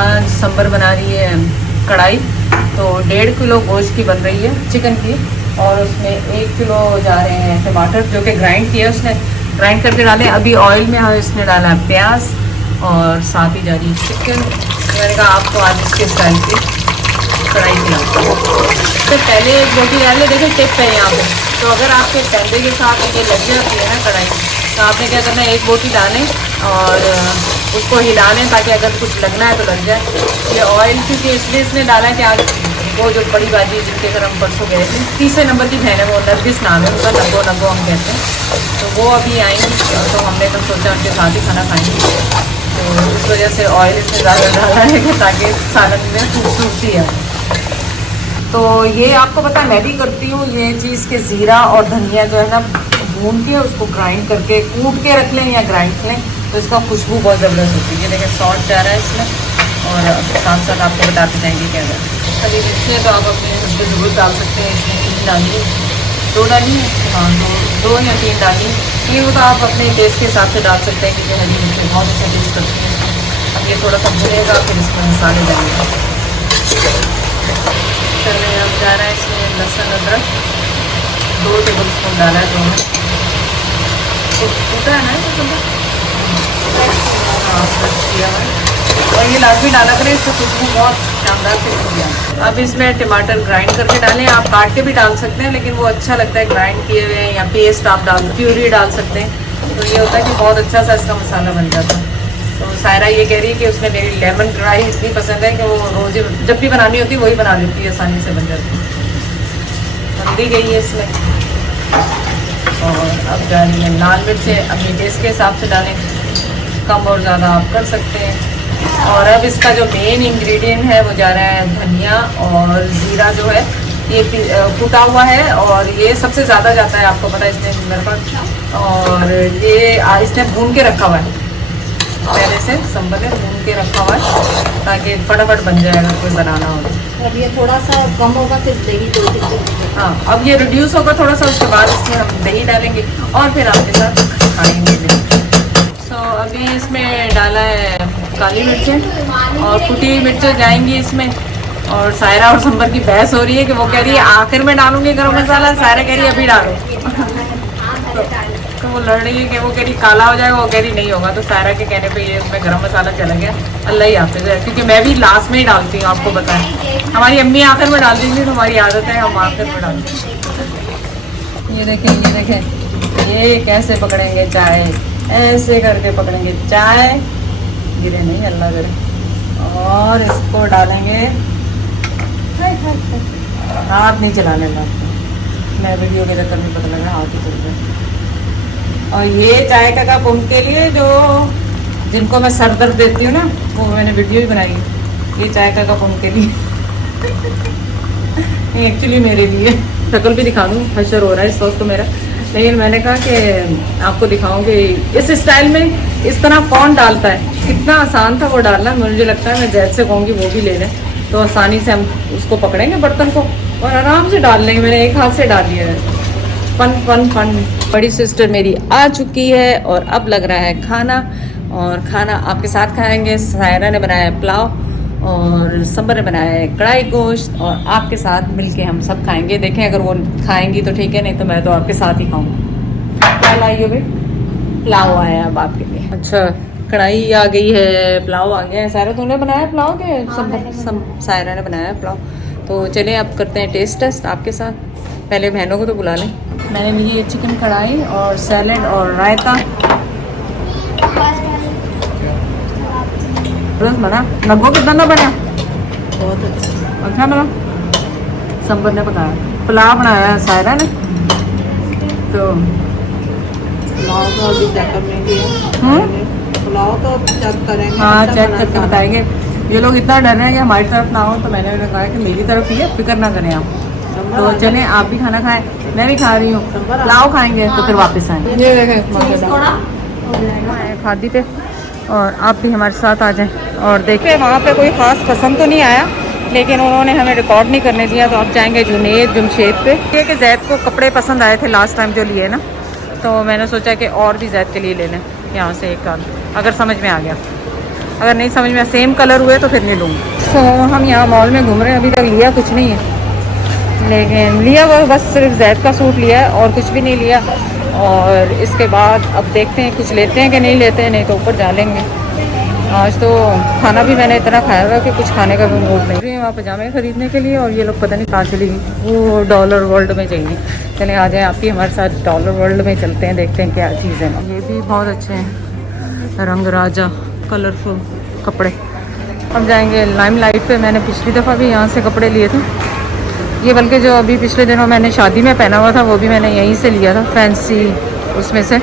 आज संबर बना रही है कढ़ाई। तो 1.5 किलो गोश्त की बन रही है चिकन की, और उसमें 1 किलो जा रहे हैं टमाटर जो कि ग्राइंड किए, उसने ग्राइंड करके डाले। अभी ऑयल में इसने डाला है प्याज और साथ ही जा रही है चिकन। मैंने कहा आपको आज इसके स्टाइल की कढ़ाई खिलाऊँ। तो पहले एक रोटी डाले, देखिए टिप है यहाँ पे। तो अगर आपके कंधे के साथ ये लग जाती है ना कढ़ाई, तो आपने क्या करना है, एक बोटी डालें और उसको हिला लें ताकि अगर कुछ लगना है तो लग जाए। ये ऑयल क्योंकि इसलिए इसने डाला है कि आज वो जो बड़ी बाजी जिनके घर हम परसों गए थे, तीसरे नंबर की बहन है, वो नरगिस नाम है उनका, नगो नगो हम कहते हैं। तो वो अभी आएंगी, तो हमने तो सोचा उनके साथ ही खाना खाएंगे। तो इस वजह से ऑयल इसमें ज़्यादा डाला है कि ताकि सालन में खूबसूरती है। तो ये आपको पता है मैं भी करती हूँ ये चीज़ के ज़ीरा और धनिया जो है ना भून के उसको ग्राइंड करके कूट के रख लें या ग्राइंड कर लें, तो इसका खुशबू बहुत ज़बरदस्त होती है। ये देखें सॉल्ट जा रहा है इसमें, और साथ साथ आपको बताते जाएंगे क्या है। हरी मिर्चें तो आप अपने उसमें ज़रूर डाल सकते हैं, इसमें 3 डालिए, 2 डालिए, हाँ 2 या 3 डालिए। ये वो तो आप अपने टेस्ट के हिसाब से डाल सकते हैं क्योंकि हरी मिर्चें बहुत अच्छा टेस्ट करती हैं। अब ये थोड़ा सा भुनेगा, फिर इसमें मसाले डालेंगे। चलिए अब जा रहा है इसमें लहसुन अदरक 2 टेबल स्पून डाला है दोनों, तो होता है ना हाँ फ्रेश किया है। और ये लाजमी डाला करें, इससे खुशबू बहुत शानदार से होती है। अब इसमें टमाटर ग्राइंड करके डालें, आप काट के भी डाल सकते हैं लेकिन वो अच्छा लगता है ग्राइंड किए हुए, या पेस्ट आप प्यूरी डाल सकते हैं। तो ये होता है कि बहुत अच्छा सा इसका मसाला बन जाता है। तो सायरा ये कह रही है कि उसने मेरी लेमन कढ़ाई इतनी पसंद है कि वो रोज़ जब भी बनानी होती है वही बना लेती है, आसानी से बन जाती है। बन भी गई है इसमें। और अब जा रही है लाल मिर्चें, अपनी टेस्ट के हिसाब से डालें, कम और ज़्यादा आप कर सकते हैं। और अब इसका जो मेन इंग्रेडिएंट है वो जा रहा है धनिया और ज़ीरा जो है ये कूटा हुआ है, और ये सबसे ज़्यादा जाता है, आपको पता है इसने मेरे पास। और ये इसने भून के रखा हुआ है पहले से, संभल है भून के रखा हुआ है ताकि फटाफट बन जाए अगर कोई बनाना हो। अब ये थोड़ा सा कम होगा फिर दही तो हाँ अब ये रिड्यूस होगा थोड़ा सा, उसके बाद इसमें हम दही डालेंगे और फिर आपके साथ खाएंगे। तो अभी इसमें डाला है काली मिर्चें और कुटी हुई मिर्चें जाएंगी इसमें। और सायरा और संबर की बहस हो रही है कि वो कह रही है आखिर में डालूंगी गरम मसाला, सायरा कह रही है अभी डालो। तो वो लड़ रही है कि वो कह रही काला हो जाएगा, वो कह रही नहीं होगा। तो सायरा के कहने पे ये उसमें गरम मसाला चला गया। अल्लाह ही हाफिज़ है, क्योंकि मैं भी लास्ट में ही डालती हूँ, आपको बताएं। हमारी अम्मी आखिर में डाल देंगी, तो हमारी आदत है हम आखिर में डालते हैं। ये देखें ये कैसे पकड़ेंगे चाय, ऐसे करके पकड़ेंगे चाय, गिरे नहीं अल्लाह करे। और इसको डालेंगे, हाथ नहीं चलाने लगता, मैं वीडियो के चक्कर में पता लगा हाथ ही चल रहा। और ये चाय का कप उनके लिए जो जिनको मैं सर दर्द देती हूँ ना, वो मैंने वीडियो ही बनाई। ये चाय का कप उनके लिए नहीं एक्चुअली मेरे लिए। शक्ल भी दिखा दूँ, हशर हो रहा है इस वक्त तो मेरा, लेकिन मैंने कहा कि आपको दिखाऊंगी इस स्टाइल में इस तरह कौन डालता है। कितना आसान था वो डालना, मुझे लगता है मैं जैद से कहूँगी वो भी ले लें, तो आसानी से हम उसको पकड़ेंगे बर्तन को और आराम से डाल लेंगे। मैंने एक हाथ से डाल लिया है। Fun fun fun. बड़ी सिस्टर मेरी आ चुकी है और अब लग रहा है खाना, और खाना आपके साथ खाएंगे। सायरा ने बनाया है पुलाव और संबर ने बनाया है कढ़ाई गोश्त, और आपके साथ मिलके हम सब खाएंगे। देखें अगर वो खाएंगी तो ठीक है, नहीं तो मैं तो आपके साथ ही खाऊंगी। क्या लाई हो भाई? पुलाव आया अब आपके लिए। अच्छा कढ़ाई आ गई है, पुलाव आ गया है। सायरा तूने बनाया पुलाव के सायरा ने बनाया पुलाव। तो चलिए अब करते हैं टेस्ट आपके साथ। पहले बहनों को तो बुला लें। मैंने ली है चिकन कढ़ाई और सैलेड और रायता। बना नब्बो कितना ना बना, बहुत अच्छा बना। संबर ने पकाया, पुलाव बनाया है सायरा ने। तो पुलाव तो अभी चेक करेंगे, पुलाव तो चेक करेंगे। हाँ चेक करके बताएंगे। ये लोग इतना डर रहे हैं कि हमारी तरफ ना हो, तो मैंने उन्हें कहा कि मेरी तरफ ही है, फिक्र ना करें आप। तो चलें आप भी खाना खाएं, मैं भी खा रही हूँ। पुलाव खाएंगे तो फिर वापस आएंगे। ये देखें खादी पे, और आप भी हमारे साथ आ जाएं। और देखिए वहाँ पे कोई ख़ास पसंद तो नहीं आया, लेकिन उन्होंने हमें रिकॉर्ड नहीं करने दिया। तो अब जाएंगे जुनैद जमशेद पे। ये कि जैद को कपड़े पसंद आए थे लास्ट टाइम जो लिए ना, तो मैंने सोचा कि और भी जैद के लिए ले लें यहाँ से एक काम, अगर समझ में आ गया। अगर नहीं समझ में सेम कलर हुए तो फिर नहीं लूँगी। तो हम यहाँ मॉल में घूम रहे हैं, अभी तक लिया कुछ नहीं है, लेकिन लिया वो बस सिर्फ जैद का सूट लिया है और कुछ भी नहीं लिया। और इसके बाद अब देखते हैं कुछ लेते हैं कि नहीं लेते हैं, नहीं तो ऊपर जा लेंगे। आज तो खाना भी मैंने इतना खाया हुआ कि कुछ खाने का भी मूड नहीं है। वहाँ पजामे खरीदने के लिए और ये लोग पता नहीं कहाँ चली गई, वो डॉलर वर्ल्ड में चाहिए। चले आ जाएँ आप भी हमारे साथ, डॉलर वर्ल्ड में चलते हैं, देखते हैं क्या चीज़ है। ये भी बहुत अच्छे हैं, रंग राजा कलरफुल कपड़े। हम जाएंगे लाइम लाइट पे। मैंने पिछली दफ़ा भी यहाँ से कपड़े लिए थे, ये बल्कि जो अभी पिछले दिनों मैंने शादी में पहना हुआ था वो भी मैंने यहीं से लिया था, फैंसी उसमें से।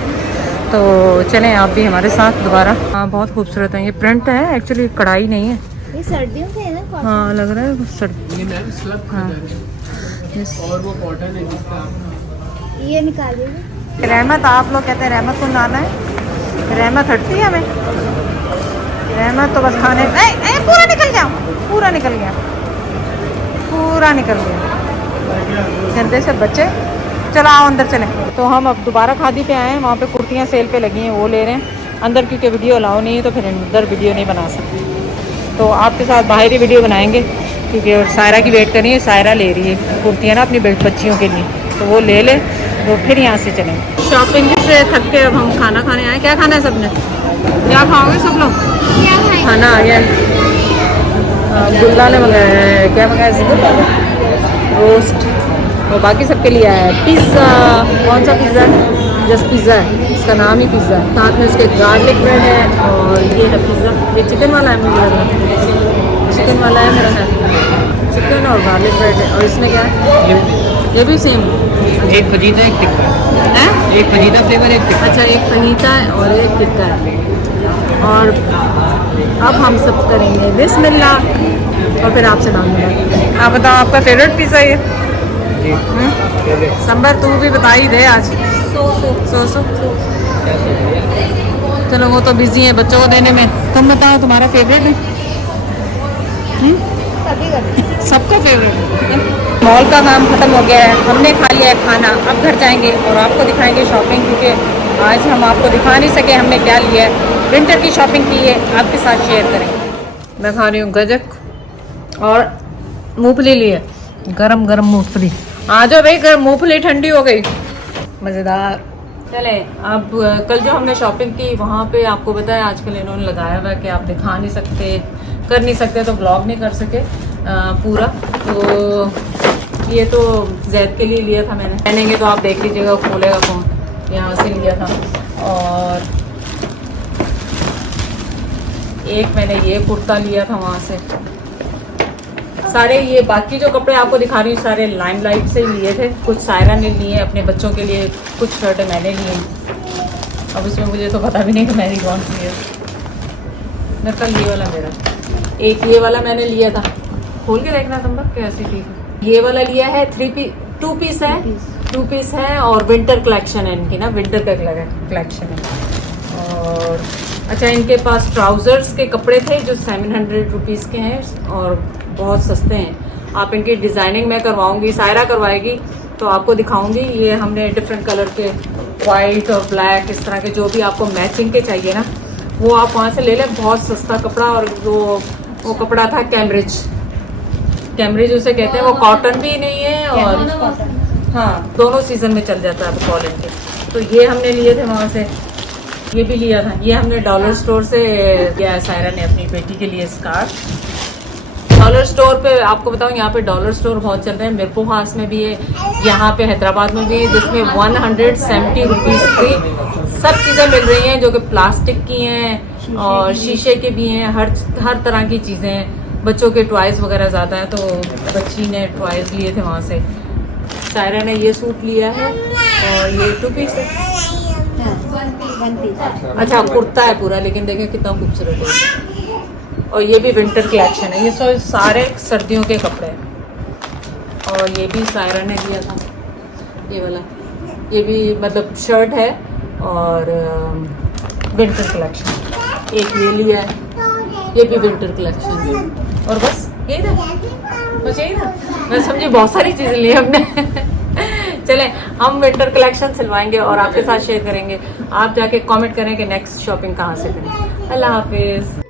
तो चलें आप भी हमारे साथ दोबारा। हाँ बहुत खूबसूरत है, ये प्रिंट है एक्चुअली, कढ़ाई नहीं है। ये सर्दियों के है ना? हाँ लग रहा है सर्दी। ये मैम स्लब हाँ। और वो कॉटन है जिसका ये निकालिए। रहमत, आप लोग कहते हैं रहमत को लाना है, रहमत हटती है हमें। रहमत तो बस खाने पूरा निकल गया, पूरा निकल गया, पूरा निकल गया, गंदे से बच्चे। चलो आओ अंदर चलें। तो हम अब दोबारा खादी पे आए हैं, वहाँ पे कुर्तियाँ सेल पे लगी हैं, वो ले रहे हैं अंदर, क्योंकि वीडियो अलाउ नहीं है तो फिर अंदर वीडियो नहीं बना सकते। तो आपके साथ बाहर ही वीडियो बनाएंगे, क्योंकि और सायरा की वेट करिए, सायरा ले रही है कुर्तियाँ ना अपनी बच्चियों के लिए, तो वो ले ले तो फिर यहाँ से चलेंगे। शॉपिंग से थक के अब हम खाना खाने आए। क्या खाना है सबने? क्या खाओगे सब लोग? खाना ये गुल्ला ने मंगाया, क्या मंगाया? रोस्ट। और बाकी सबके लिए आया है पिज़्ज़ा। कौन सा पिज़्ज़ा है? जस्ट पिज़्ज़ा है, इसका नाम ही पिज़्ज़ा है। साथ में इसके गार्लिक ब्रेड है और ये है पिज़्ज़ा। ये चिकन वाला है, मुझे लग रहा है चिकन वाला है मेरा ख्याल, चिकन और गार्लिक ब्रेड है। और इसमें क्या है? ये भी सेम, एक फजीता एक टिक्का है, एक फजीता फ्लेवर एक टिक्का। अच्छा एक फहीता है और एक टिक्का है। और अब हम सब करेंगे बिस्मिल्लाह और फिर आपसे मांगूंगा। आप बताओ आपका फेवरेट पिज़्ज़ा ये? संबर तू भी बता ही दे आज। सो चलो वो तो बिजी है बच्चों को देने में। तुम बताओ तुम्हारा फेवरेट है? सबका फेवरेट है। मॉल का काम खत्म हो गया है, हमने खा लिया है खाना, अब घर जाएंगे और आपको दिखाएंगे शॉपिंग, क्योंकि आज हम आपको दिखा नहीं सके हमने क्या लिया है। विंटर की शॉपिंग की है, आपके साथ शेयर करेंगे। मैं खा रही हूँ गजक और मूंगफली ली है, गरम गरम मूंगफली। आ जाओ भाई, गर्म मूंगफली ठंडी हो गई, मज़ेदार। चले अब कल जो हमने शॉपिंग की वहाँ पे आपको बताया, आजकल इन्होंने लगाया हुआ है कि आप दिखा नहीं सकते, कर नहीं सकते, तो ब्लॉग नहीं कर सके पूरा। तो ये तो जैद के लिए लिया था मैंने, पहनेंगे तो आप देख लीजिएगा, खोलेगा कौन, यहाँ से लिया था। और एक मैंने ये कुर्ता लिया था वहाँ से। सारे ये बाकी जो कपड़े आपको दिखा रही हूँ सारे लाइम लाइट से ही लिए थे, कुछ सायरा ने लिए अपने बच्चों के लिए, कुछ शर्टें मैंने लिए। अब इसमें मुझे तो पता भी नहीं कि मेरी कौन सी है। मैं कल ये वाला मेरा, एक ये वाला मैंने लिया था, खोल के देखना तुम लोग कैसी थी। ये वाला लिया है, 2 पीस है, 2 पीस है और विंटर कलेक्शन है इनकी ना, विंटर का कलेक्शन है। और अच्छा इनके पास ट्राउजर्स के कपड़े थे जो 700 रुपीज़ के हैं और बहुत सस्ते हैं। आप इनकी डिज़ाइनिंग मैं करवाऊंगी, सायरा करवाएगी तो आपको दिखाऊंगी। ये हमने डिफरेंट कलर के, वाइट और ब्लैक, इस तरह के जो भी आपको मैचिंग के चाहिए ना वो आप वहाँ से ले लें। बहुत सस्ता कपड़ा, और वो कपड़ा था कैम्ब्रिज उसे कहते हैं, वो कॉटन भी नहीं है और हाँ दोनों सीजन में चल जाता है कॉटन के। तो ये हमने लिए थे वहाँ से, ये भी लिया था। ये हमने डॉलर स्टोर से लिया, सायरा ने अपनी बेटी के लिए स्कार्फ। डॉलर स्टोर पे आपको बताऊं, यहाँ पे डॉलर स्टोर बहुत चल रहे हैं, मिरपुर हाउस में भी है, यहाँ पे हैदराबाद में भी है, जिसमें 170 रुपीज़ की सब चीज़ें मिल रही हैं, जो कि प्लास्टिक की हैं और शीशे के भी हैं, हर तरह की चीज़ें हैं। बच्चों के टॉयज़ वगैरह ज़्यादा है, तो बच्ची ने टॉयज़ लिए थे वहाँ से। सायरा ने ये सूट लिया है और ये 2 पीस है, अच्छा कुर्ता है पूरा, लेकिन देखें कितना खूबसूरत है। और ये भी विंटर कलेक्शन है, ये सारे सर्दियों के कपड़े हैं। और ये भी सायरा ने लिया था, ये वाला, ये भी मतलब शर्ट है और विंटर कलेक्शन। एक ये लिया है, ये भी विंटर कलेक्शन है। और बस यही था, बस यही था। मैं समझी बहुत सारी चीज़ें ली हमने। चले हम विंटर कलेक्शन सिलवाएंगे और आपके साथ शेयर करेंगे। आप जाके कमेंट करें कि नेक्स्ट शॉपिंग कहाँ से करें। अल्लाह हाफिज़।